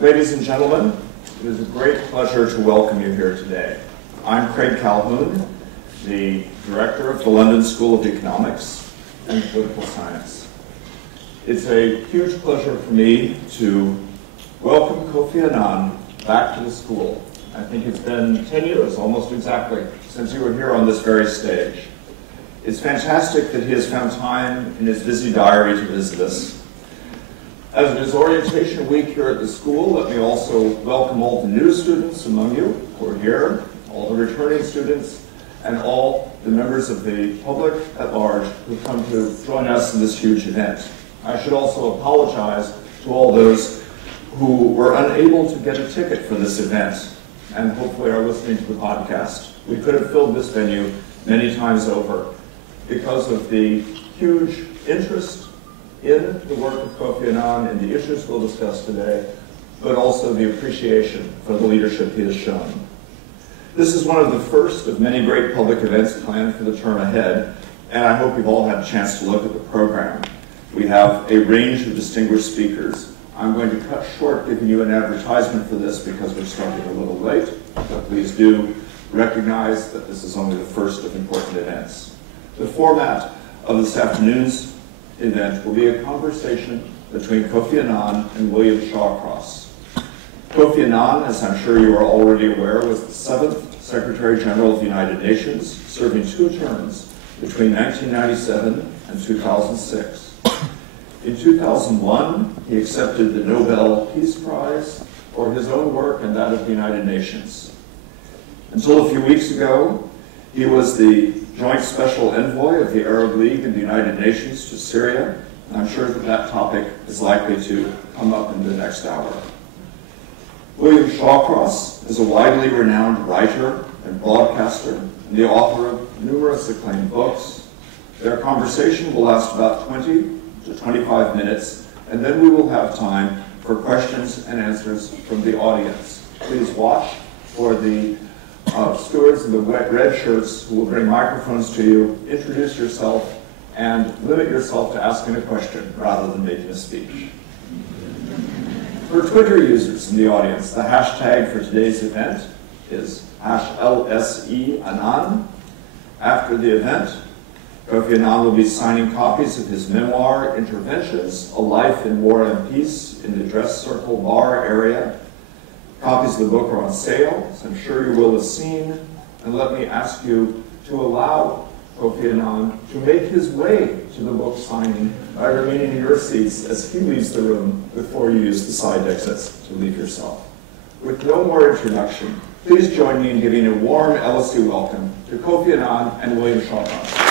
Ladies and gentlemen, it is a great pleasure to welcome you here today. I'm Craig Calhoun, the director of the London School of Economics and Political Science. It's a huge pleasure for me to welcome Kofi Annan back to the school. I think it's been 10 years, almost exactly, since you were here on this very stage. It's fantastic that he has found time in his busy diary to visit us. As it is orientation week here at the school, let me also welcome all the new students among you who are here, all the returning students, and all the members of the public at large who come to join us in this huge event. I should also apologize to all those who were unable to get a ticket for this event and hopefully are listening to the podcast. We could have filled this venue many times over because of the huge interest in the work of Kofi Annan and the issues we'll discuss today, but also the appreciation for the leadership he has shown. This is one of the first of many great public events planned for the term ahead, and I hope you've all had a chance to look at the program. We have a range of distinguished speakers. I'm going to cut short giving you an advertisement for this because we're starting a little late, but please do recognize that this is only the first of important events. The format of this afternoon's event will be a conversation between Kofi Annan and William Shawcross. Kofi Annan, as I'm sure you are already aware, was the 7th Secretary General of the United Nations, serving 2 terms between 1997 and 2006. In 2001, he accepted the Nobel Peace Prize for his own work and that of the United Nations. Until a few weeks ago, he was the Joint Special Envoy of the Arab League and the United Nations to Syria. And I'm sure that that topic is likely to come up in the next hour. William Shawcross is a widely renowned writer and broadcaster and the author of numerous acclaimed books. Their conversation will last about 20 to 25 minutes, and then we will have time for questions and answers from the audience. Please watch for the stewards in the red shirts who will bring microphones to you. Introduce yourself and limit yourself to asking a question rather than making a speech. For Twitter users in the audience, the hashtag for today's event is #LSEAnnan. After the event, Kofi Annan will be signing copies of his memoir, Interventions, A Life in War and Peace, in the Dress Circle Bar area. Copies of the book are on sale, as I'm sure you will have seen. And let me ask you to allow Kofi Annan to make his way to the book signing by remaining in your seats as he leaves the room before you use the side exits to leave yourself. With no more introduction, please join me in giving a warm LSE welcome to Kofi Annan and William Shawcross.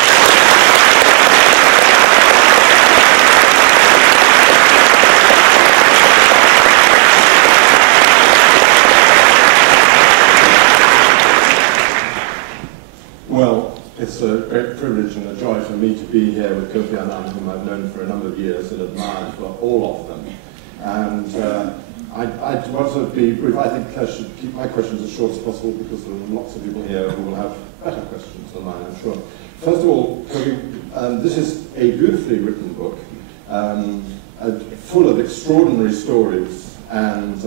Well, it's a great privilege and a joy for me to be here with Kofi Annan, whom I've known for a number of years and admired for all of them. And I want to be brief. I think I should keep my questions as short as possible because there are lots of people here who will have better questions than mine, I'm sure. First of all, Kofi, this is a beautifully written book, full of extraordinary stories and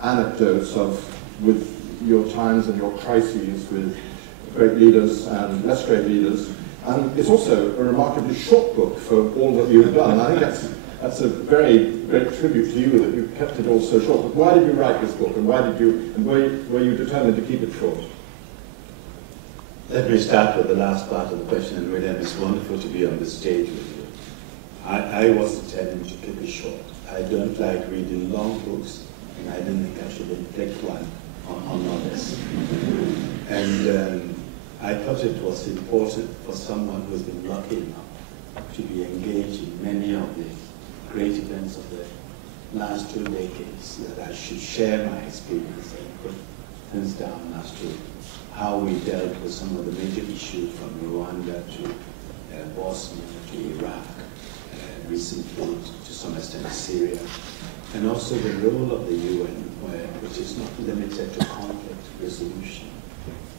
anecdotes with your times and your crises with great leaders and less great leaders. And it's also a remarkably short book for all that you've done. I think that's a very great tribute to you that you've kept it all so short. But why did you write this book, and were you determined to keep it short? Let me start with the last part of the question, and William, it's wonderful to be on the stage with you. I was determined to keep it short. I don't like reading long books, and I didn't think I should inflict one on others. And I thought it was important for someone who's been lucky enough to be engaged in many of the great events of the last 2 decades that I should share my experience and put things down as to how we dealt with some of the major issues from Rwanda to Bosnia to Iraq, recently to some extent Syria, and also the role of the UN, which is not limited to conflict resolution.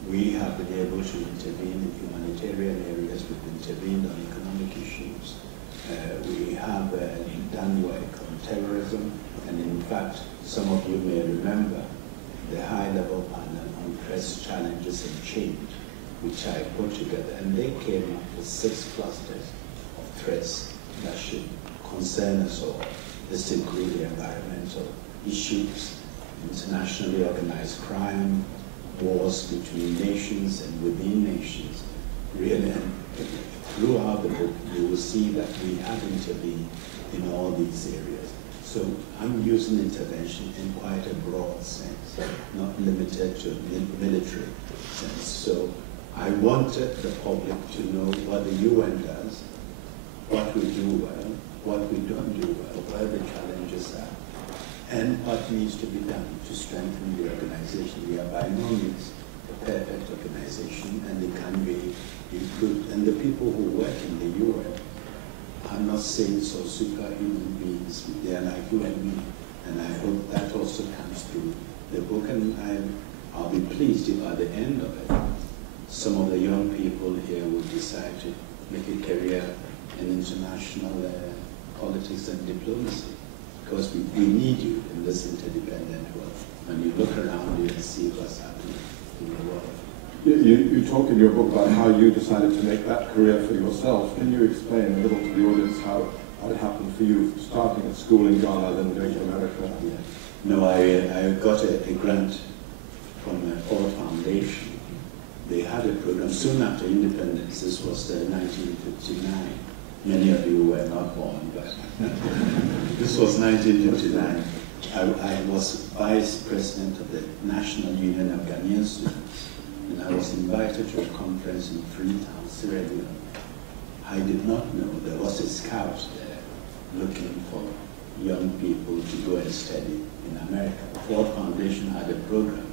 We have been able to intervene in humanitarian areas, we've intervened on economic issues, We have done work on terrorism, and in fact, some of you may remember the high-level panel on press challenges and change, which I put together, and they came up with 6 clusters of threats that should concern us all. This includes environmental issues, internationally organized crime, wars between nations and within nations. Really, and throughout the book, you will see that we have intervened in all these areas. So I'm using intervention in quite a broad sense, not limited to military sense. So I wanted the public to know what the UN does, what we do well, what we don't do well, where the challenges are, and what needs to be done to strengthen the organization. We are by no means a perfect organization, and it can be improved. And the people who work in the UN are not saints or superhuman beings. They are like you and me, and I hope that also comes through the book. And I'll be pleased if at the end of it, some of the young people here will decide to make a career in international politics and diplomacy, because we need you in this interdependent world. When you look around you and see what's happening in the world. You talk in your book about how you decided to make that career for yourself. Can you explain a little to the audience how it happened for you, starting at school in Ghana, then going to America? Yeah. No, I got a grant from the Ford Foundation. They had a program soon after independence. This was 1959. Many of you were not born, but this was 1959. I was vice president of the National Union of Ghanaian Students, and I was invited to a conference in Freetown, Sierra Leone. I did not know there was a scout there looking for young people to go and study in America. The Ford Foundation had a program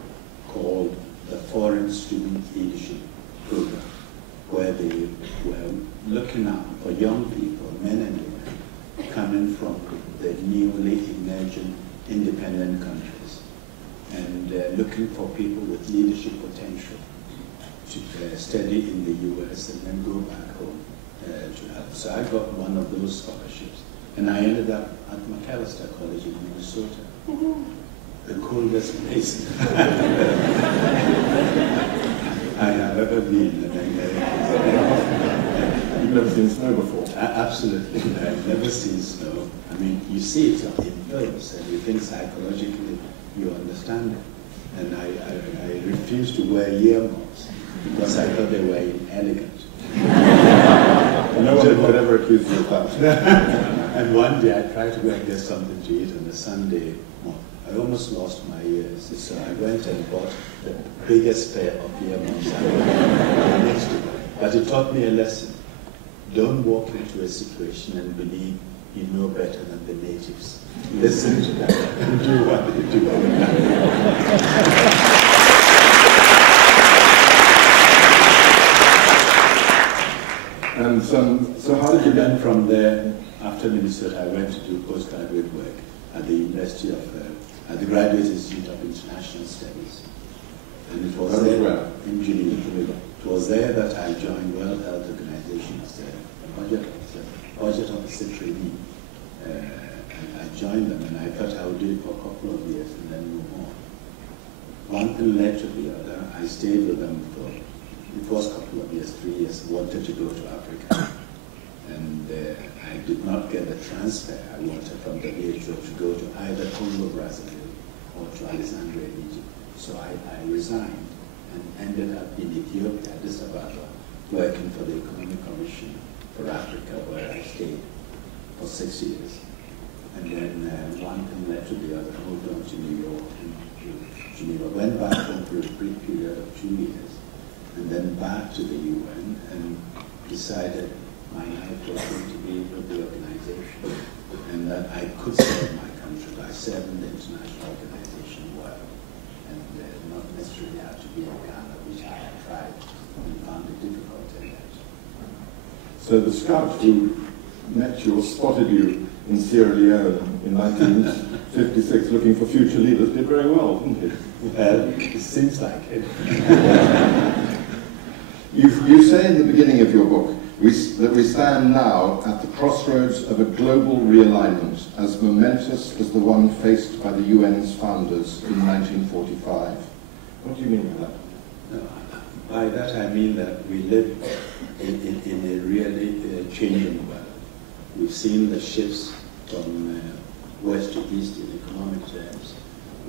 called the Foreign Student Leadership Program, where they were looking out for young people, men and women, coming from the newly emerging independent countries, and looking for people with leadership potential to study in the US and then go back home to help. So I got one of those scholarships, and I ended up at Macalester College in Minnesota, the coldest place I have ever been. You've never seen snow before? Absolutely. I've never seen snow. I mean, you see it in films, and you think psychologically you understand it. And I refused to wear earmuffs because I thought they were inelegant. No one would ever accuse you of that. And one day I tried to go and get something to eat on a Sunday morning. I almost lost my ears, so I went and bought the biggest pair of earmuffs next to it. But it taught me a lesson. Don't walk into a situation and believe you know better than the natives. Listen to them and do what they do. And so how did you then from there, after Minnesota, I went to do postgraduate work at the University of, at the Graduate Institute of International Studies. And it was there in Geneva. It was there that I joined World Health Organization as a budget officer trainee. I joined them, and I thought I would do it for a couple of years and then move on. One thing led to the other. I stayed with them for the first couple of years, 3 years, wanted to go to Africa. And I did not get the transfer I wanted from WHO to go to either Congo, Brazzaville, or to Alexandria, Egypt. So I resigned and ended up in Ethiopia, Addis Ababa, working for the Economic Commission for Africa, where I stayed for 6 years. And then one thing led to the other. I moved on to New York and to Geneva. Went back home for a brief period of 2 years, and then back to the UN, and decided my life was going to be with the organization, and that I could serve my country by serving the international organization well, and not necessarily have to be in Ghana, which I had tried and found it difficult in that. So the scouts who met you or spotted you in Sierra Leone in 1956 looking for future leaders did very well, didn't it? It seems like it. You say in the beginning of your book, that we stand now at the crossroads of a global realignment as momentous as the one faced by the UN's founders in 1945. What do you mean by that? By that I mean that we live in a really changing world. We've seen the shifts from west to east in economic terms.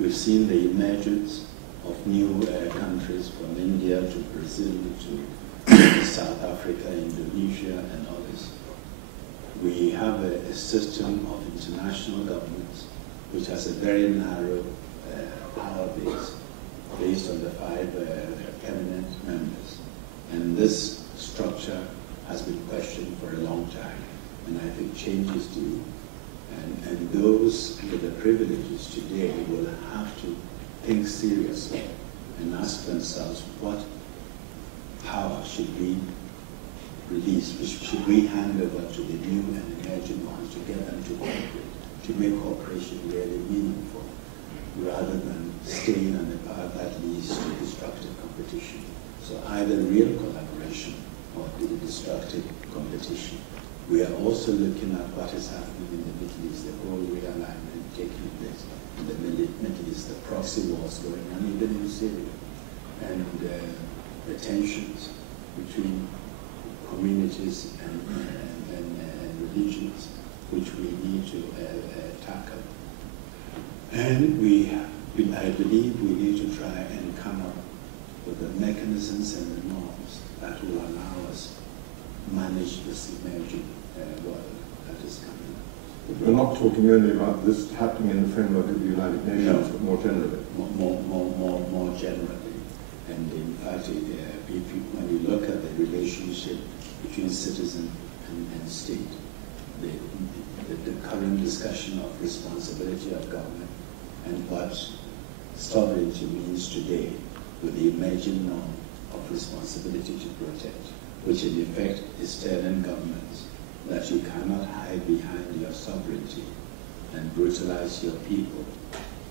We've seen the emergence of new countries from India to Brazil to South Africa, Indonesia, and others. We have a system of international governments which has a very narrow power base based on the 5 permanent members. And this structure has been questioned for a long time, and I think change is due. And those with the privileges today will have to think seriously and ask themselves, what power should we release, should we hand over to the new and emerging ones to get them to cooperate, to make cooperation really meaningful, rather than staying on the path that leads to destructive competition. So either real collaboration or destructive competition. We are also looking at what is happening in the Middle East, the whole realignment taking place in the Middle East, the proxy wars going on even in Syria, and the tensions between communities and religions, which we need to tackle. And I believe we need to try and come up with the mechanisms and the norms that will allow us to manage this emerging world that is coming. But we're not talking only about this happening in the framework of the United Nations, but more generally. More generally. And in fact, when you look at the relationship between citizen and state, the current discussion of responsibility of government and what sovereignty means today with the emerging norm of responsibility to protect, which in effect is telling governments that you cannot hide behind your sovereignty and brutalize your people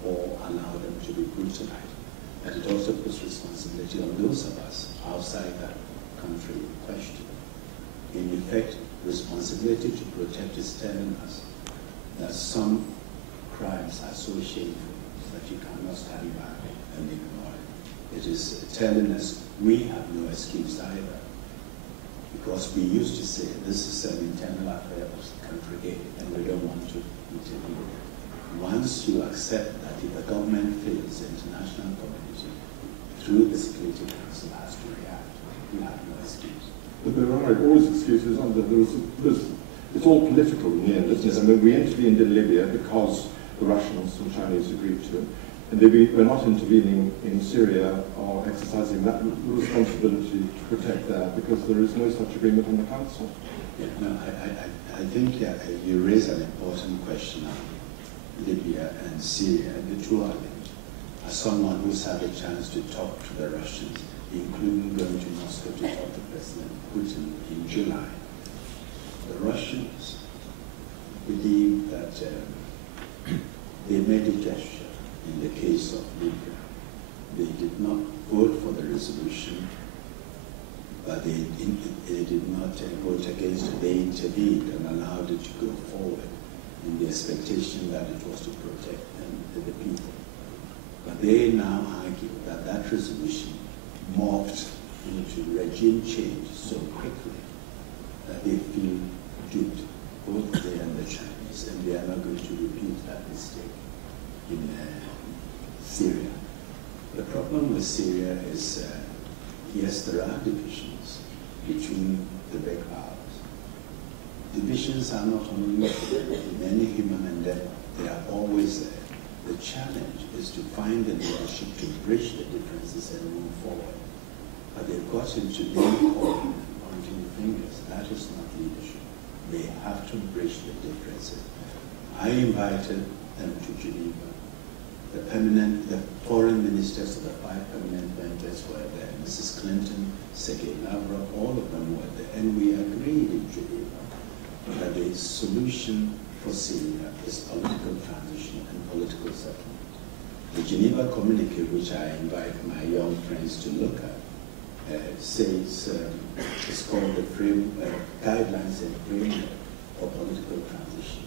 or allow them to be brutalized. And it also puts responsibility on those of us outside that country in question. In effect, responsibility to protect is telling us that some crimes are so shameful that you cannot stand back and ignore it. It is telling us we have no excuse either, because we used to say this is an internal affair of country A and we don't want to intervene. Once you accept that if a government fails, the international community through the Security Council has to react, you have no excuse. But there are always excuses. It's all political in the end, isn't it? I mean, we intervened in Libya because the Russians and Chinese agreed to it. And we're not intervening in Syria or exercising that responsibility to protect there because there is no such agreement in the Council. Yeah, no, I think you raise an important question on Libya and Syria, and the two are linked. As someone who's had a chance to talk to the Russians, including going to Moscow to talk to President Putin in July, the Russians believe that they made a gesture in the case of Libya. They did not vote for the resolution, but they did not vote against it. They intervened and allowed it to go forward in the expectation that it was to protect the people. But they now argue that that resolution morphed into regime change so quickly that they feel duped, both they and the Chinese, and they are not going to repeat that mistake in Syria. The problem with Syria is, yes, there are divisions between the big powers. Divisions are not only in any human endeavor, they are always there. The challenge is to find the leadership to bridge the differences and move forward. But they've got into name calling and pointing fingers. That is not leadership. They have to bridge the differences. I invited them to Geneva. The foreign ministers of the 5 permanent members were there. Mrs. Clinton, Sergei Lavrov, all of them were there. And we agreed in Geneva that the solution for Syria is political transition and political settlement. The Geneva communique, which I invite my young friends to look at, says it's called the Guidelines and Framework for Political Transition.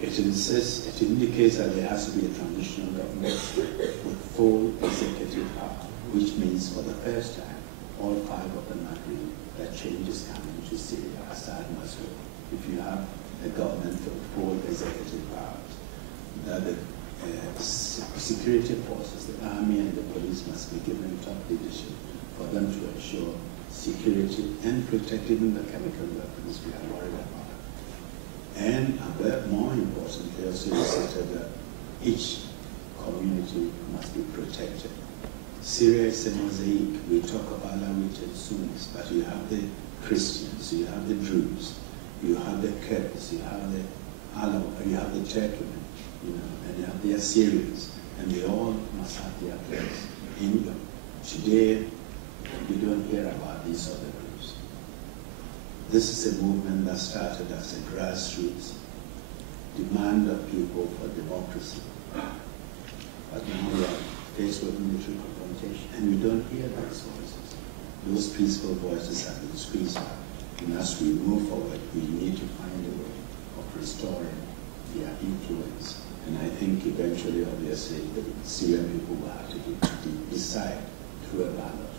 It insists, it indicates that there has to be a transitional government with full executive power, which means for the first time, all 5 of them agree that change is coming to Syria. Assad must go. If you have a government with full executive powers, that the security forces, the army and the police must be given top leadership for them to ensure security and protect even the chemical weapons we are worried about. And more importantly, also insisted that each community must be protected. Syria is a mosaic. We talk about Alawites and Sunnis, but you have the Christians, you have the Druze, you have the Kurds, you have the Alawites, you have the Turkmen, and you have the Assyrians, and they all must have their place in them. Today, we don't hear about these other groups. This is a movement that started as a grassroots demand of people for democracy. But now we are faced with military confrontation, and we don't hear those voices. Those peaceful voices have been squeezed out. And as we move forward, we need to find a way of restoring their influence. And I think eventually, obviously, the Syrian people will have to decide through a ballot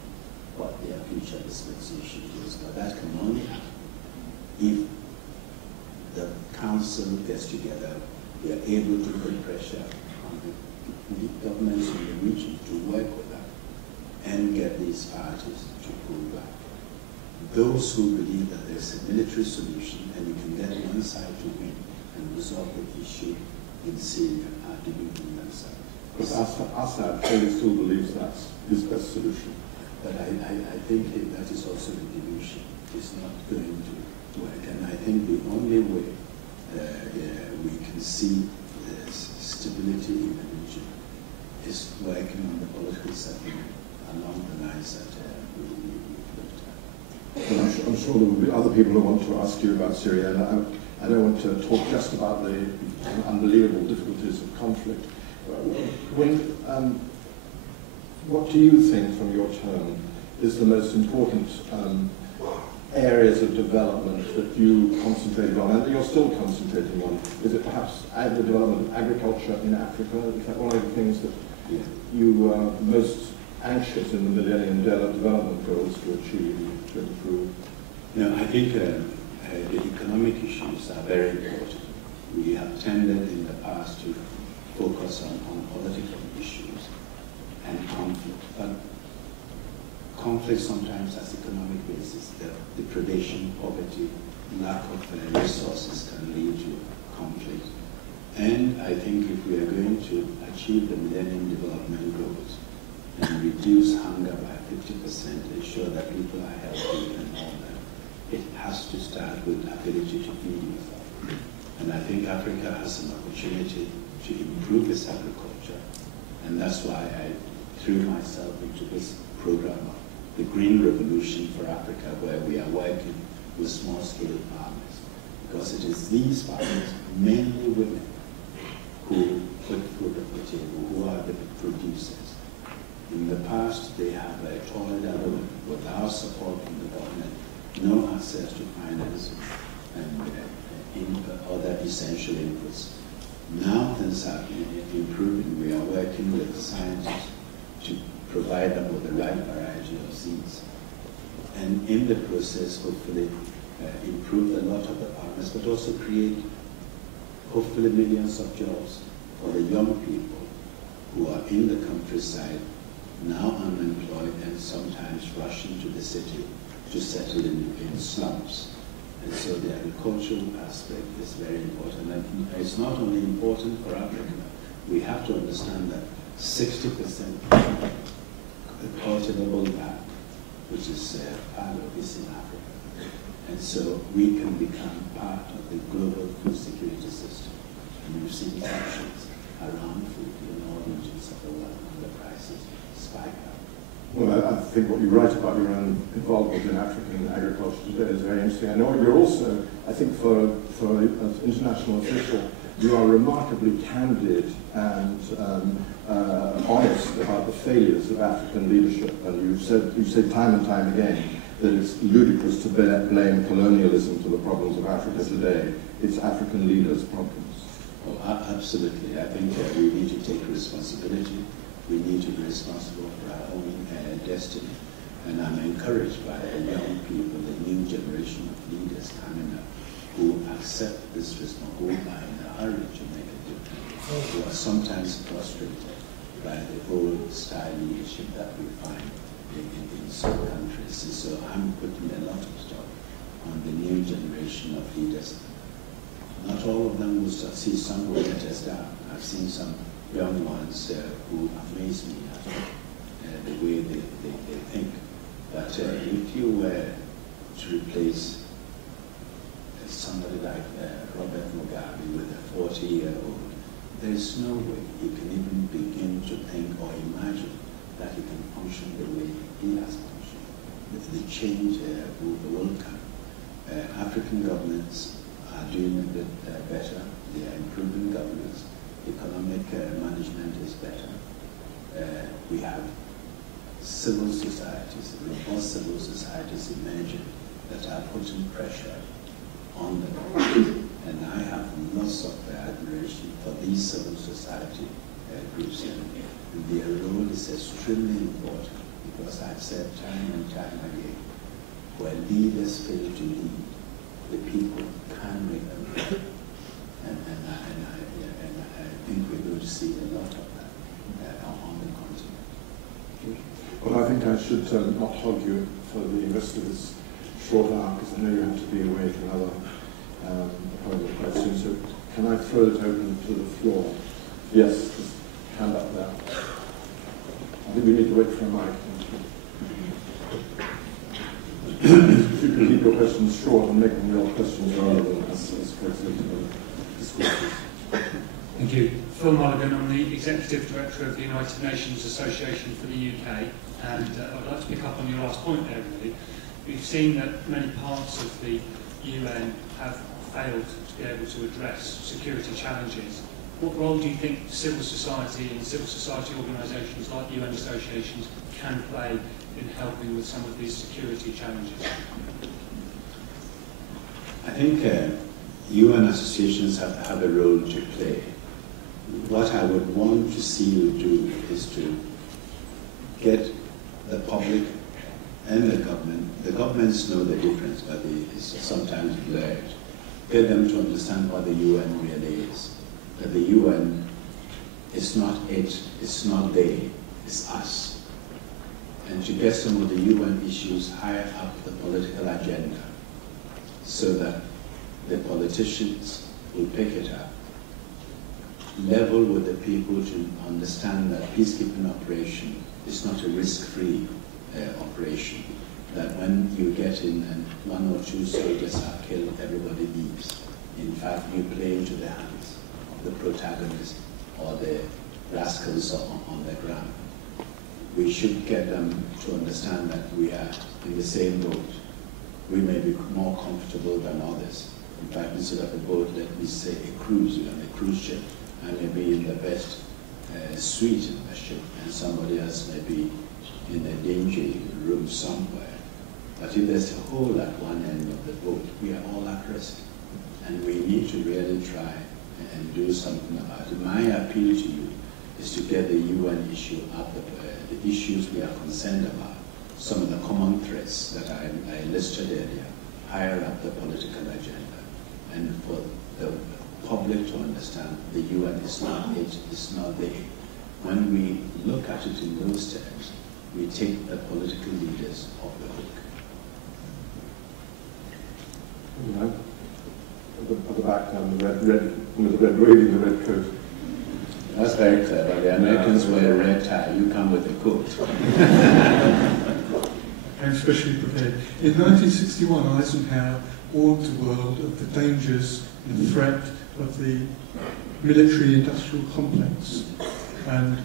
what their future dispensation is. But that can only happen if the council gets together, we are able to put pressure on the governments in the region to work with them and get these parties to pull back. Those who believe that there's a military solution and you can get one side to win and resolve the issue in Syria are deluding themselves. But Assad clearly still believes that's his best solution. But I think that is also a delusion. It's not going to work. And I think the only way we can see stability in the region is working on the political settlement along the lines that we looked at. Well, I'm sure there will be other people who want to ask you about Syria. And I don't want to talk just about the unbelievable difficulties of conflict. What do you think, from your term, is the most important areas of development that you concentrated on and that you're still concentrating on? Is it perhaps the development of agriculture in Africa? Is that one of the things that you are most anxious in the Millennium Development Goals to achieve, to improve? No, I think the economic issues are very important. We have tended in the past to focus on political issues and conflict, but conflict sometimes has economic basis. The depredation, poverty, lack of resources can lead to conflict. And I think if we are going to achieve the Millennium Development Goals and reduce hunger by 50%, ensure that people are healthy and all that, it has to start with the ability to feed yourself. And I think Africa has an opportunity to improve its agriculture. And that's why I threw myself into this program of the Green Revolution for Africa, where we are working with small-scale farmers. Because it is these farmers, mainly women, who put food on the table, who are the producers. In the past, they have toiled alone without support from the government, no access to finance and other essential inputs. Now things are improving. We are working with scientists to provide them with the right variety of seeds. And in the process, hopefully, improve a lot of the farmers, but also create, hopefully, millions of jobs for the young people who are in the countryside, now unemployed and sometimes rushing to the city to settle in slums. And so the agricultural aspect is very important. And it's not only important for Africa. We have to understand that 60% of cultivable land, which is part of this in Africa. And so we can become part of the global food security system. And we've seen sanctions around food in all regions of the world, and the prices spike up. Well, I think what you write about your own involvement in African agriculture today is very interesting. I know you're also, I think for an international official, you are remarkably candid and honest about the failures of African leadership. And you say time and time again that it's ludicrous to blame colonialism for the problems of Africa today. It's African leaders' problems. Oh, absolutely. I think we need to take responsibility. We need to be responsible for our own destiny. And I'm encouraged by the young people, the new generation of leaders coming up who accept this responsibility, who are in a hurry to make a difference, who are sometimes frustrated by the old style leadership that we find in some countries. So I'm putting a lot of stock on the new generation of leaders. Not all of them will succeed. Some will let us down. I've seen some young ones who amaze me at the way they think. But if you were to replace somebody like Robert Mugabe with a 40-year-old, there is no way he can even begin to think or imagine that he can function the way he has functioned. The change will come. African governments are doing a bit better. They are improving governance. Economic management is better. We have civil societies, robust civil societies emerging that are putting pressure on the government. And I have lots of admiration for these civil society groups. And their role is extremely important because I've said time and time again, where leaders fail to lead, the people can make them lead. And I think we're going to see a lot of that on the continent. Well, I think I should not hog you for the rest of this short hour, because I know you have to be away for another appointment question. So can I throw it open to the floor? Yes, just hand up there. I think we need to wait for a mic. If you can keep your questions short and make them real questions rather than as discourses. Thank you. Phil Mulligan, I'm the Executive Director of the United Nations Association for the UK, and I'd like to pick up on your last point there, really. We've seen that many parts of the UN have failed to be able to address security challenges. What role do you think civil society and civil society organisations like UN associations can play in helping with some of these security challenges? I think UN associations have a role to play. What I would want to see you do is to get the public and the government. The governments know the difference, but it's sometimes blurred. Get them to understand what the UN really is. That the UN is not it, it's not they, it's us. And to get some of the UN issues higher up the political agenda so that the politicians will pick it up, level with the people to understand that peacekeeping operation is not a risk-free operation, that when you get in and one or two soldiers are killed, everybody leaves. In fact, you play into the hands of the protagonist or the rascals on the ground. We should get them to understand that we are in the same boat. We may be more comfortable than others. In fact, instead of a boat, let me say a cruise. You're on a cruise ship. I may be in the best suite in the ship, and somebody else may be in a dingy room somewhere. But if there's a hole at one end of the boat, we are all at risk. And we need to really try and do something about it. My appeal to you is to get the UN issue up, the issues we are concerned about, some of the common threats that I listed earlier, higher up the political agenda, and for the public to understand the UN is not it, it's not they. When we look at it in those terms, we take the political leaders off the hook. No. At the back, the red, with the red, waving the red coat. That's very clever. The Americans wear a red tie. You come with a coat. I'm specially prepared. In 1961, Eisenhower warned the world of the dangers and threat of the military-industrial complex. And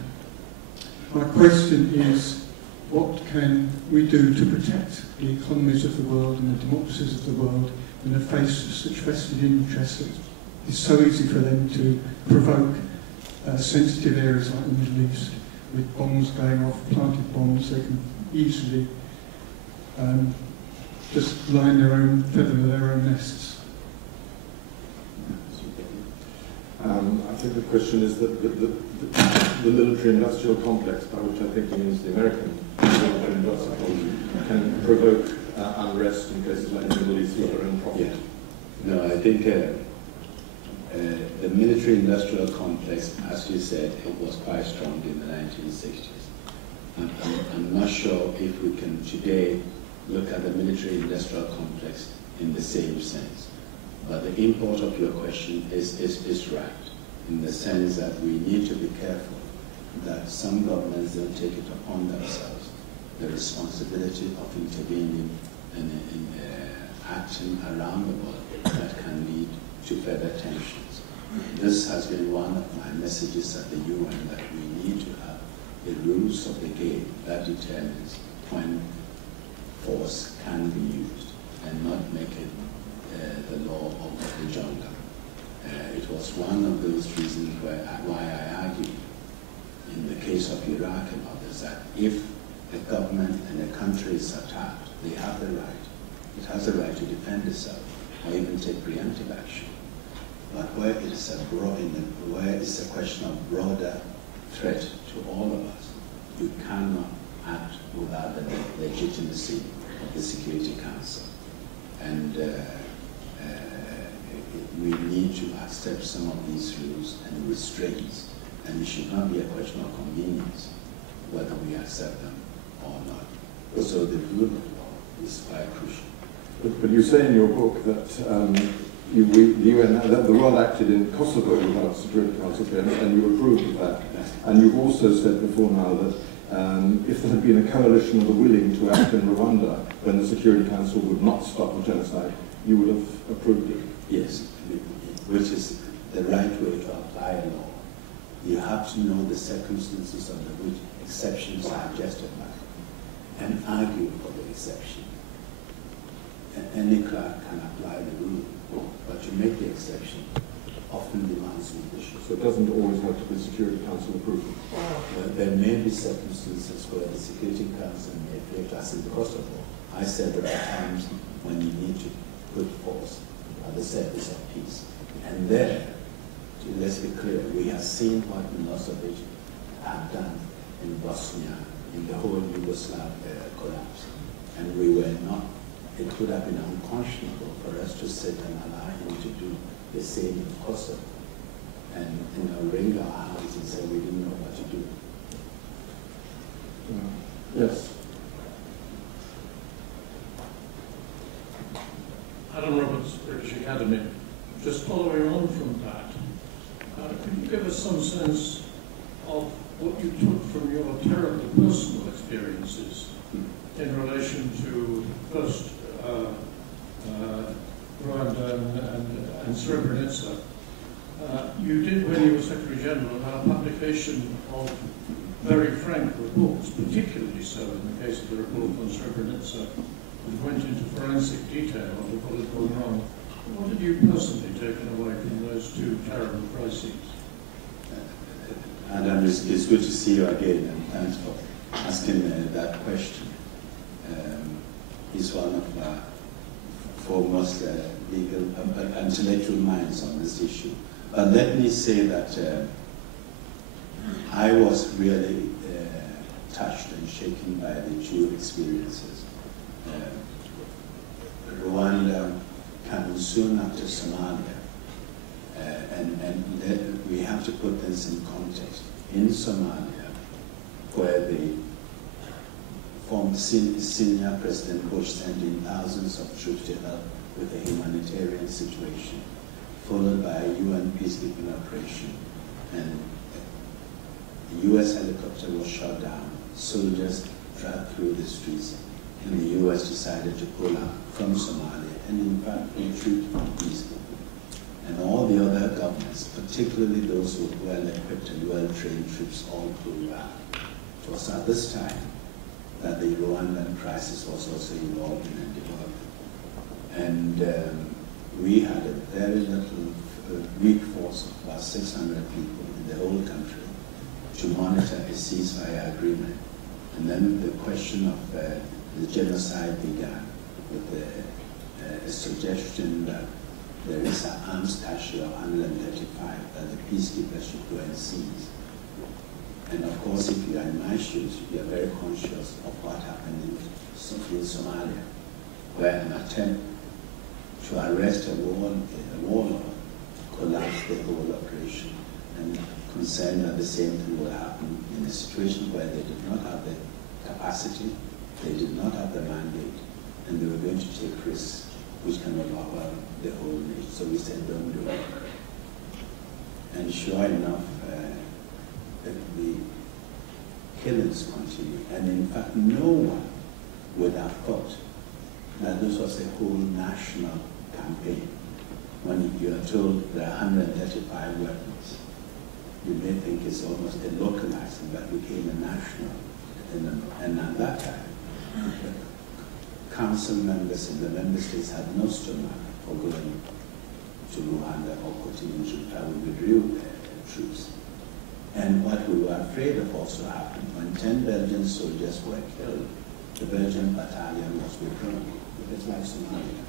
my question is, what can we do to protect the economies of the world and the democracies of the world in the face of such vested interests it's so easy for them to provoke sensitive areas like the Middle East with bombs going off, planted bombs. They can easily just line their own, feather their own nests. I think the question is that the military-industrial complex, by which I think he means the American military-industrial complex, can provoke unrest in places like the Middle East for their own profit. Yeah. No, I think the military-industrial complex, as you said, it was quite strong in the 1960s. I'm not sure if we can today look at the military-industrial complex in the same sense. But the import of your question is right, in the sense that we need to be careful that some governments don't take it upon themselves the responsibility of intervening in action around the world that can lead to further tensions. This has been one of my messages at the UN, that we need to have the rules of the game that determines when force can be used and not make it the law of the jungle. It was one of those reasons why I argued in the case of Iraq and others that if a government and a country is attacked, they have the right. It has the right to defend itself or even take preemptive action. But where it is where it's a question of broader threat to all of us, you cannot act without the legitimacy of the Security Council. And we need to accept some of these rules and restraints, and it should not be a question of convenience whether we accept them or not. So the rule of law is quite crucial. But you say in your book that the world acted in Kosovo without Security Council clearance, and you approved of that. And you've also said before now that if there had been a coalition of the willing to act in Rwanda when the Security Council would not stop the genocide, you would have approved it. Yes, which is the right way to apply a law. You have to know the circumstances under which exceptions are justified and argue for the exception. Any clerk can apply the rule, but to make the exception often demands leadership. So it doesn't always have to be Security Council approval. There may be circumstances where the Security Council may fail, as in Kosovo. I said there are times when you need to put force at the service of peace. And there, let's be clear, we have seen what Milosevic had done in Bosnia, in the whole Yugoslav collapse. And we were not, it would have been unconscionable for us to sit and allow him to do the same in Kosovo. And wring our hands and say we didn't know what to do. Yes. Adam Roberts, British Academy. Just following on from that, could you give us some sense of what you took from your terrible personal experiences in relation to first Rwanda and Srebrenica? You did, when you were Secretary General, have a publication of very frank reports, particularly so in the case of the report on Srebrenica, that went into forensic detail of what had gone wrong. What have you personally taken away from those two terrible crises? Adam, it's good to see you again, and thanks for asking that question. He's one of our foremost legal intellectual minds on this issue. But let me say that I was really touched and shaken by the two experiences. Rwanda came soon after Somalia, and we have to put this in context. In Somalia, where the former senior President Bush sent in thousands of troops to help with the humanitarian situation, followed by a UN peacekeeping operation, and the US helicopter was shot down, soldiers dragged through the streets, and the US decided to pull out from Somalia and in fact retreat from peacekeeping. And all the other governments, particularly those with well-equipped and well-trained troops, all pulled back. It was at this time that the Rwandan crisis was also evolving and developing. And we had a very little weak force of about 600 people in the whole country to monitor a ceasefire agreement. And then the question of the genocide began with a suggestion that there is an arms cache of 135 that the peacekeepers should go and seize. And of course, if you are in my shoes, you are very conscious of what happened in Somalia, where an attempt to arrest a warlord collapsed the whole operation, and concerned that the same thing will happen in a situation where they did not have the capacity, they did not have the mandate, and they were going to take risks which can overwhelm the whole nation. So we said, don't do it. And sure enough, the killings continued. And in fact, no one would have thought that this was a whole national campaign. When you are told there are 135 weapons, you may think it's almost a localized, but became a national. And at that time, council members in the member states had no stomach for going to Rwanda or putting in withdrew troops. And what we were afraid of also happened. When 10 Belgian soldiers were killed, the Belgian battalion was withdrawn. It's like Somalia.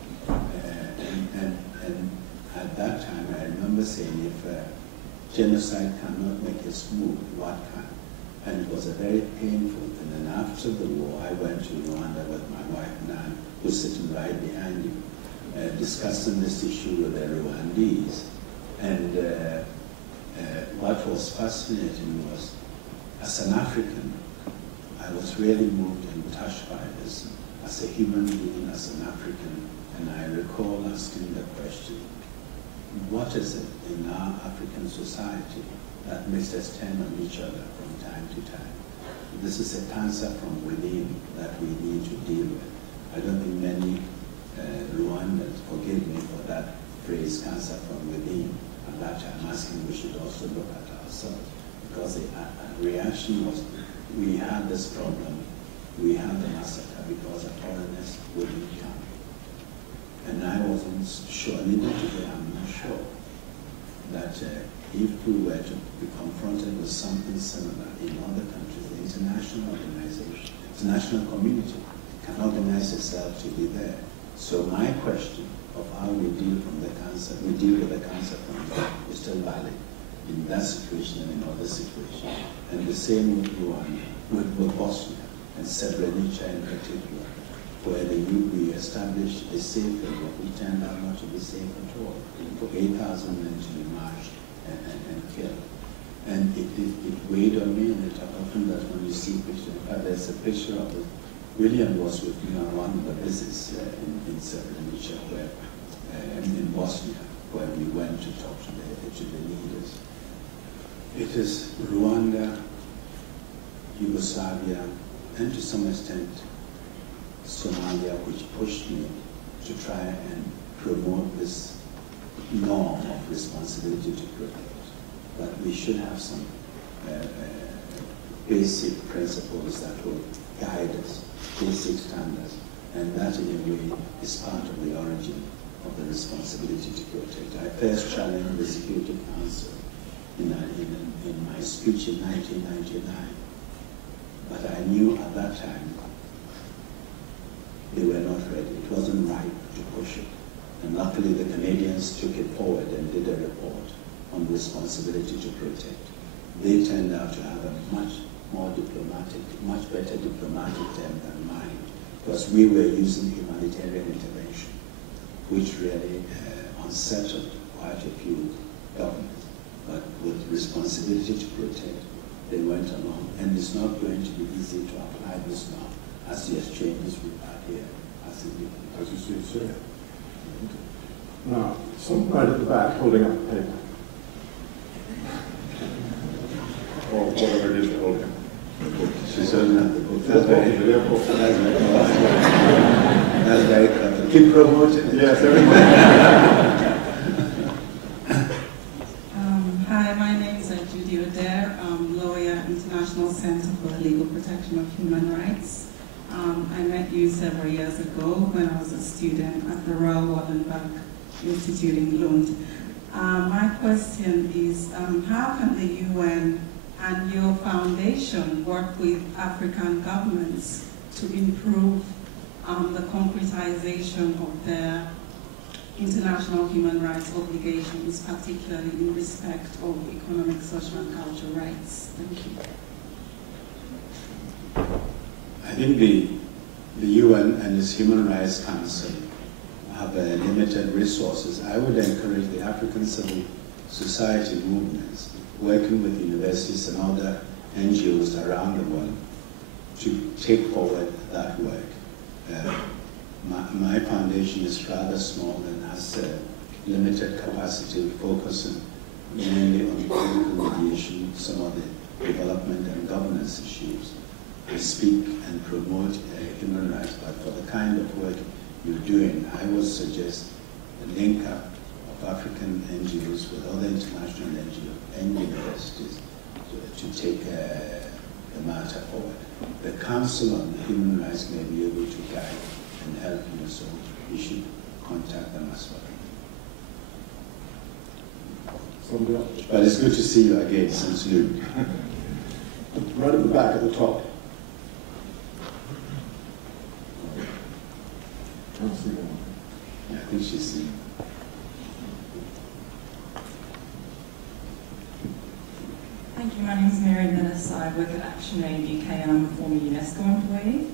And at that time, I remember saying, if genocide cannot make us move, what can? And it was a very painful thing. And after the war, I went to Rwanda with my wife, Nan, who's sitting right behind you, discussing this issue with the Rwandese. And what was fascinating was, as an African, I was really moved and touched by this as a human being, as an African. And I recall asking the question, what is it in our African society that makes us turn on each other from time to time? This is a cancer from within that we need to deal with. I don't think many Rwandans forgive me for that phrase, cancer from within. At that time, asking we should also look at ourselves, because the reaction was, we had this problem, we had the massacre because the foreigners wouldn't come. And I wasn't sure, and even today I'm not sure, that if we were to be confronted with something similar in other countries, the international organization, the international community can organize itself to be there. So my question of how we deal with the cancer from is still valid in that situation and in other situations. And the same with Rwanda, with Bosnia and Srebrenica in particular, where we established a safe haven, which turned out not to be safe at all, for 8,000 men to be marched and killed. And it weighed on me, and it often that when you see pictures, in fact, there's a picture of it. William was with me on one of the visits in Srebrenica, where in Bosnia, where we went to talk to the leaders. It is Rwanda, Yugoslavia, and to some extent Somalia, which pushed me to try and promote this norm of responsibility to protect. But we should have some basic principles that will guide us, basic standards, and that in a way is part of the origin of the responsibility to protect. I first challenged the Security Council in my speech in 1999, but I knew at that time they were not ready. It wasn't right to push it. And luckily the Canadians took it forward and did a report on responsibility to protect. They turned out to have a much better diplomatic term than mine, because we were using humanitarian intervention, which really unsettled quite a few governments. But with responsibility to protect, they went along. And it's not going to be easy to apply this now, as the exchanges we've had here, as you see, sir. Now, someone right at the back holding up a paper. Or whatever it is you're holding. She's holding up the book. That's very clever. Keep promoting it. Yes, everyone. Hi, my name is Judy Adair. I'm lawyer, International Center for the Legal Protection of Human Rights. I met you several years ago when I was a student at the Royal Wallenberg instituting Lund. My question is, how can the UN and your foundation work with African governments to improve the concretization of their international human rights obligations, particularly in respect of economic, social, and cultural rights? Thank you. I think the UN and its Human Rights Council have limited resources. I would encourage the African civil society movements working with universities and other NGOs around the world to take forward that work. My foundation is rather small and has limited capacity, focusing mainly on political mediation, some of the development and governance issues. I speak and promote human rights, but for the kind of work you're doing, I would suggest a link-up of African NGOs with other international NGOs and universities to take the matter forward. The Council on Human Rights may be able to guide and help you, so you should contact them as well. But it's good to see you again since noon. Right at the back at the top. Yeah, I think she's seen. Thank you. My name is Mary Dennis. I work at ActionAid UK and I'm a former UNESCO employee.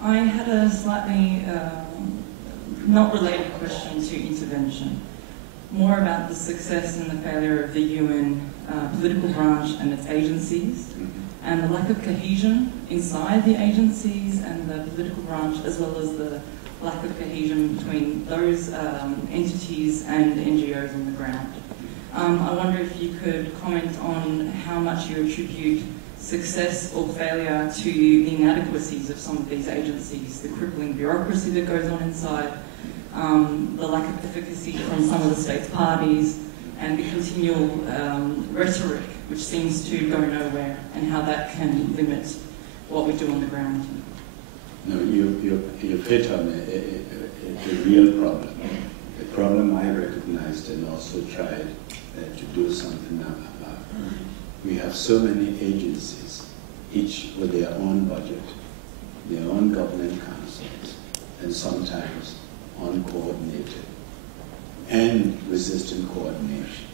I had a slightly not related question to intervention, more about the success and the failure of the UN political branch and its agencies, and the lack of cohesion inside the agencies and the political branch, as well as the lack of cohesion between those entities and NGOs on the ground. I wonder if you could comment on how much you attribute success or failure to the inadequacies of some of these agencies, the crippling bureaucracy that goes on inside, the lack of efficacy from some of the state's parties, and the continual rhetoric which seems to go nowhere, and how that can limit what we do on the ground. No, you've hit on a real problem. The problem I recognized and also tried to do something about. We have so many agencies, each with their own budget, their own government councils, and sometimes uncoordinated, and resistant coordination.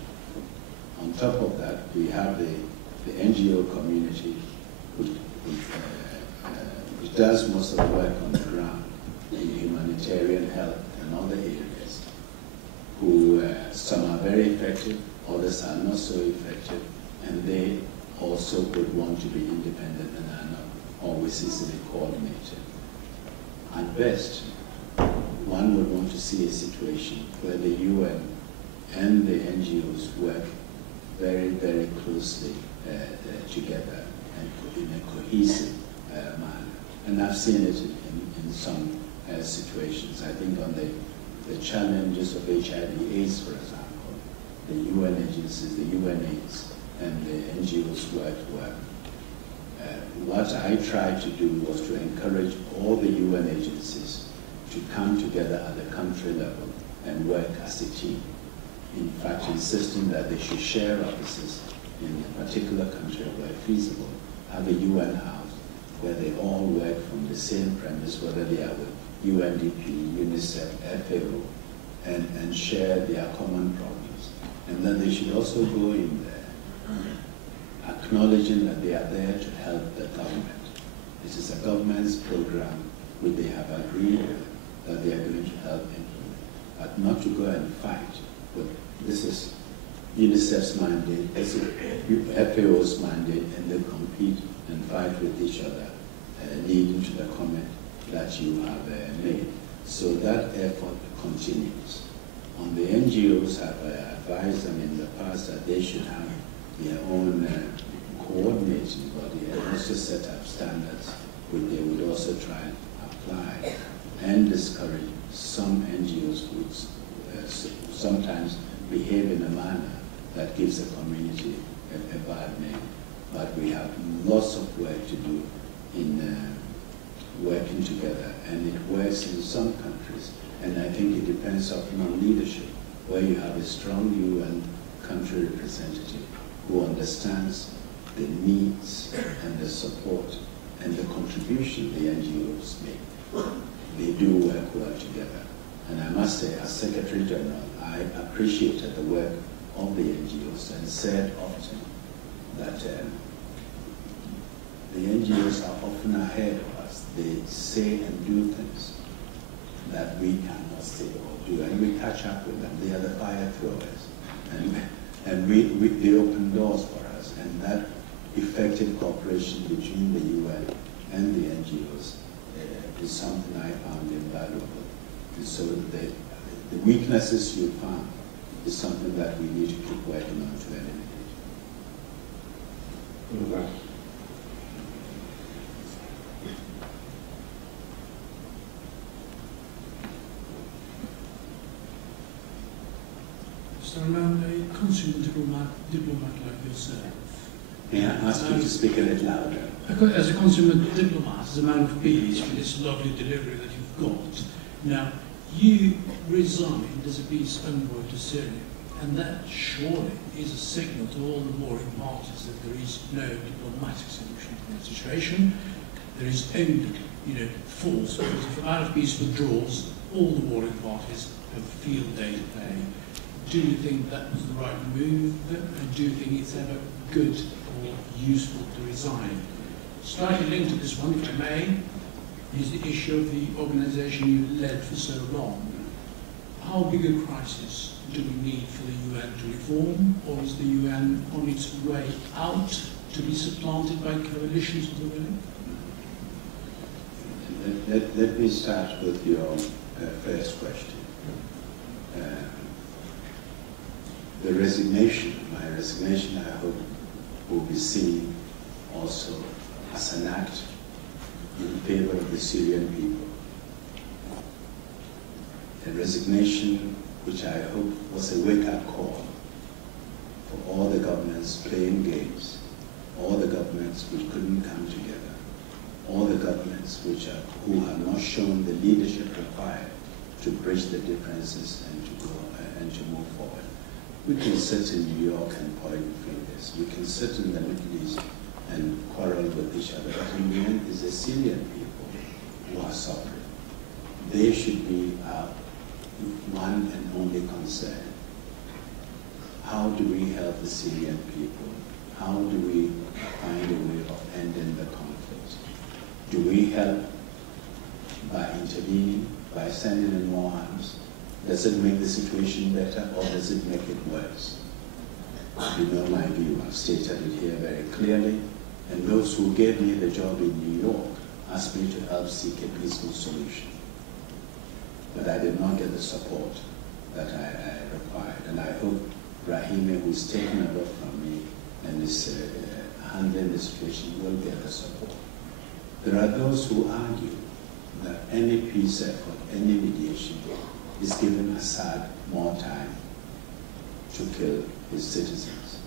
On top of that, we have the NGO community, which does most of the work on the ground in humanitarian help and other areas, who some are very effective, others are not so effective, and they also would want to be independent and are not always easily coordinated. At best, one would want to see a situation where the UN and the NGOs work very, very closely together and in a cohesive manner. And I've seen it in some situations. I think on the challenges of HIV/AIDS, for example, the UN agencies, the UNAIDS, and the NGOs worked well. What I tried to do was to encourage all the UN agencies to come together at the country level and work as a team. In fact, insisting that they should share offices in a particular country where feasible, have a UN house where they all work from the same premise, whether they are with UNDP, UNICEF, FAO, and share their common problems. And then they should also go in there, acknowledging that they are there to help the government. This is a government's program which they have agreed that they are going to help implement, but not to go and fight. But this is UNICEF's mandate, this is FAO's mandate, and they compete and fight with each other, leading to the comment that you have made. So that effort continues. On the NGOs, I've advised them in the past that they should have their own coordinating body and also set up standards which they would also try and apply, and discourage some NGOs who sometimes behave in a manner that gives the community a bad name. But we have lots of work to do in working together, and it works in some countries And I think it depends often on leadership, where you have a strong UN country representative who understands the needs and the support and the contribution the NGOs make. They do work well together. And I must say, as Secretary General, I appreciated the work of the NGOs and said often that the NGOs are often ahead of us. They say and do things that we cannot say or do, and we catch up with them. They are the fire throwers, and they open doors for us, and that effective cooperation between the UN and the NGOs is something I found invaluable. And so the weaknesses you found is something that we need to keep working on to eliminate. So around a consummate diplomat like yourself. May I ask you to speak a little louder? As a consummate diplomat, as a man of peace, with this lovely delivery that you've got, now you resigned as a peace envoy to Syria, and that surely is a signal to all the warring parties that there is no diplomatic solution to the situation. There is only, force, because if a man of peace withdraws, all the warring parties have a field day to play. Do you think that was the right move, and do you think it's ever good or useful to resign? Slightly linked to this one, if I may, is the issue of the organisation you led for so long. How big a crisis do we need for the UN to reform, or is the UN on its way out to be supplanted by coalitions of the willing? Let me start with your first question. The resignation, my resignation, I hope, will be seen also as an act in favor of the Syrian people. A resignation which I hope was a wake-up call for all the governments playing games, all the governments which couldn't come together, all the governments who have not shown the leadership required to bridge the differences and to move forward. We can sit in New York and point fingers. We can sit in the Middle East and quarrel with each other. But in the end, it's the Syrian people who are suffering. They should be our one and only concern. How do we help the Syrian people? How do we find a way of ending the conflict? Do we help by intervening, by sending in more arms? Does it make the situation better, or does it make it worse? You know my view. I've stated it here very clearly. And those who gave me the job in New York asked me to help seek a peaceful solution. But I did not get the support that I required. And I hope Rahime, who's taken over from me and is handling the situation, will get the support. There are those who argue that any peace effort, any mediation, is giving Assad more time to kill his citizens,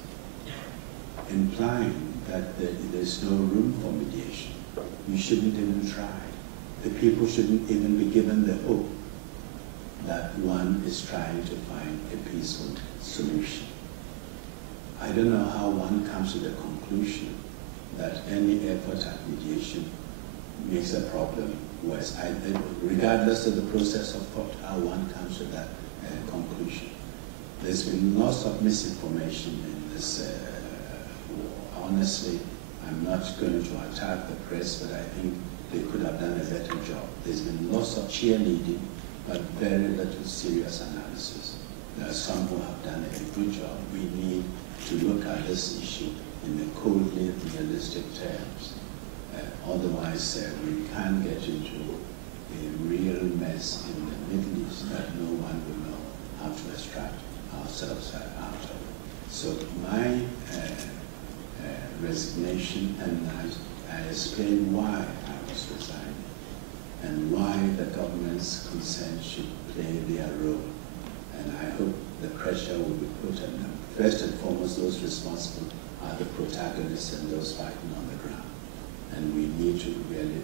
implying that there's no room for mediation. You shouldn't even try. The people shouldn't even be given the hope that one is trying to find a peaceful solution. I don't know how one comes to the conclusion that any effort at mediation makes a problem worse. Regardless of the process of thought, how one comes to that conclusion. There's been lots of misinformation in this war. Honestly, I'm not going to attack the press, but I think they could have done a better job. There's been lots of cheerleading, but very little serious analysis. There are some who have done a good job. We need to look at this issue in the coldly realistic terms. Otherwise, we can get into a real mess in the Middle East that no one will know how to extract ourselves out of. So my resignation, and I explained why I was resigning and why the government's consent should play their role. And I hope the pressure will be put on them. First and foremost, those responsible are the protagonists and those fighting on the ground. And we need to really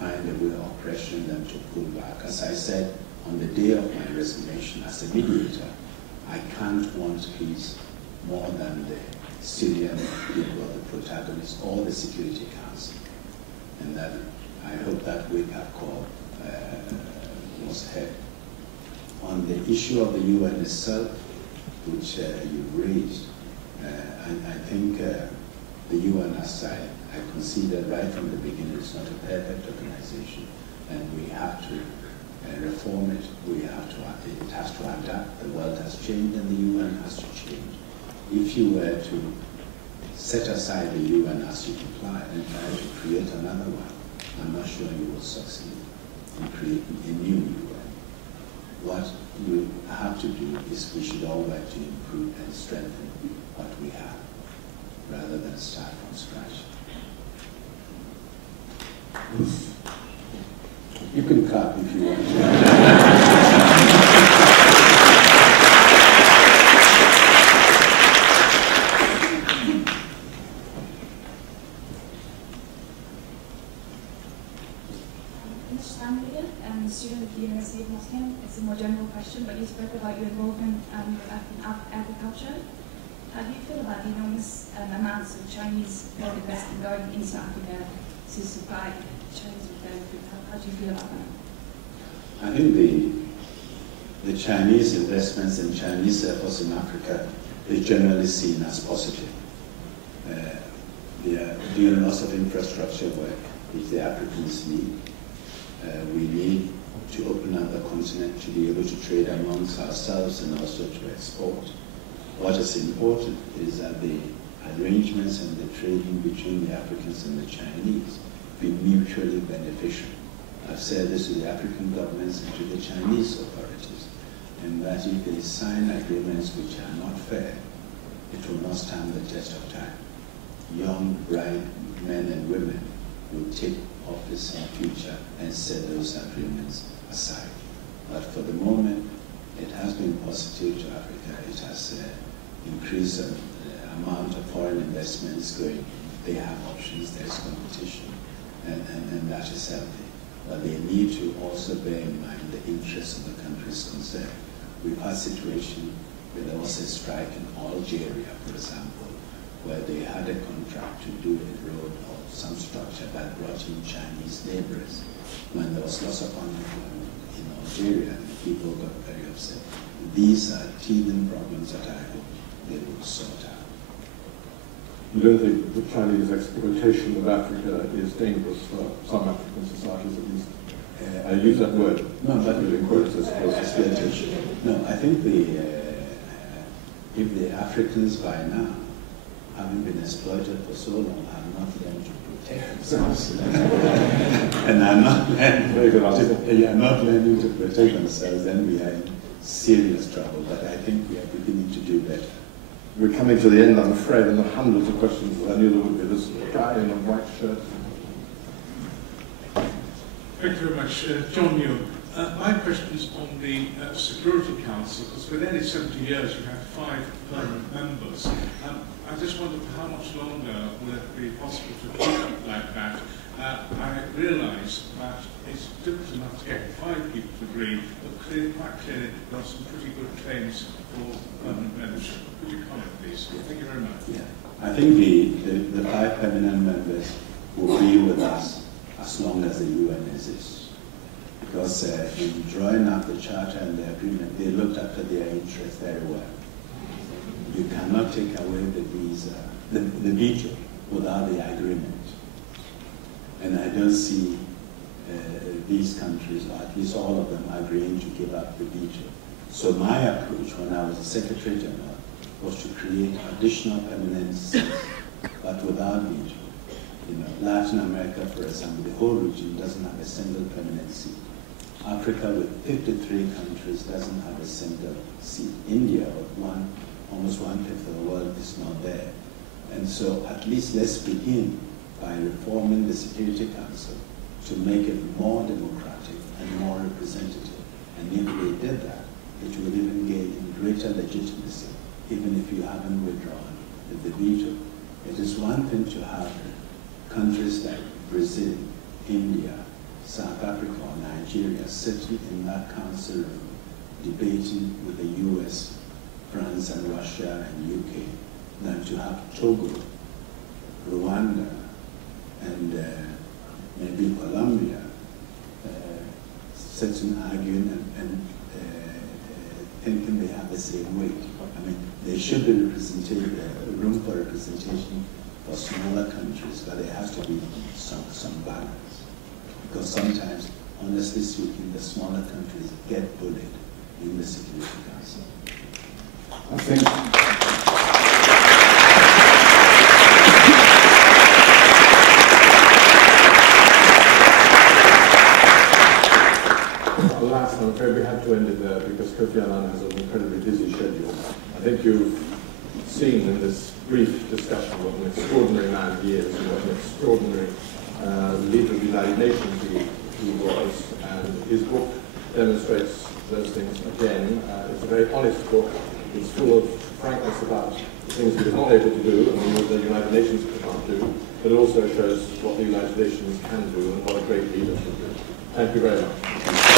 find a way of pressuring them to pull back. As I said on the day of my resignation as a mediator, I can't want peace more than the Syrian people, the protagonists, or the Security Council. And that I hope that wake-up call was heard. On the issue of the UN itself, which you raised, I think the UN, as I considered right from the beginning, is not a perfect organization, and we have to reform it. It has to adapt. The world has changed, and the UN has to change. If you were to set aside the UN as you imply and try to create another one, I'm not sure you will succeed in creating a new UN. What you have to do is we should all work to improve and strengthen what we have, rather than start from scratch. You can clap if you want to. Student at the University of Nottingham. It's a more general question, but you spoke about your involvement in agriculture. How do you feel about the enormous amounts of Chinese foreign investment going into Africa to supply Chinese with their food? How do you feel about that? I think the Chinese investments and Chinese efforts in Africa is generally seen as positive. They are doing lots of infrastructure work which the Africans need. We need to open up the continent to be able to trade amongst ourselves and also to export. What is important is that the arrangements and the trading between the Africans and the Chinese be mutually beneficial. I've said this to the African governments and to the Chinese authorities, and that if they sign agreements which are not fair, it will not stand the test of time. Young, bright men and women will take office in future and set those agreements aside. But for the moment, it has been positive to Africa. It has increased the amount of foreign investments going. They have options, there's competition, and that is healthy. But they need to also bear in mind the interests of the countries concerned. We've had a situation where there was a strike in Algeria, for example, where they had a contract to do a road or some structure that brought in Chinese laborers. When there was loss of unemployment in Algeria, and people got very upset. These are teething problems that I hope they will sort out. You don't think the Chinese exploitation of Africa is dangerous for some African societies, at least? I use that word. No, but in quotes, I suppose. exploitation. No, I think if the Africans by now, having been exploited for so long, have not learned to protect themselves, and are not learning to protect themselves, then we are in serious trouble. But I think we are beginning to do better. We're coming to the end, I'm afraid, and there are hundreds of questions. I knew there would be. This guy in a white shirt. Thank you very much. John Young. My question is on the Security Council, because for nearly 70 years you've had 5 permanent members. I just wonder for how much longer will it be possible to keep it like that? I realise that it's difficult enough to get 5 people to agree, but quite clearly there are some pretty good claims for permanent membership. Could you comment, please? Thank you very much. Yeah. I think the 5 permanent members will be with us as long as the UN exists. Because in drawing up the Charter and the agreement, they looked after their interests very well. You cannot take away the visa, the veto, without the agreement. And I don't see these countries, or at least all of them, agreeing to give up the veto. So my approach when I was the Secretary General was to create additional permanent seats, but without veto. You know, Latin America, for example, the whole region doesn't have a single permanent seat. Africa, with 53 countries, doesn't have a single seat. India, with almost 1/5 of the world, is not there. And so at least let's begin by reforming the Security Council to make it more democratic and more representative. And if they did that, it would even gain greater legitimacy, even if you haven't withdrawn the veto. It is one thing to have countries like Brazil, India, South Africa or Nigeria sitting in that council room debating with the US, France and Russia and UK than to have Togo, Rwanda, and maybe Colombia sitting arguing and thinking they have the same weight. I mean, there should be room for representation for smaller countries, but there has to be some balance. Because sometimes, honestly speaking, the smaller countries get bullied in the Security Council. I think alas, I'm afraid we have to end it there because Kofi Annan has an incredibly busy schedule. I think you've seen in this brief discussion what an extraordinary man he is and what an extraordinary leader of the United Nations he was, and his book demonstrates those things again. It's a very honest book. It's full of frankness about the things he was not able to do and what the United Nations could not do, but it also shows what the United Nations can do and what a great leader should do. Thank you very much.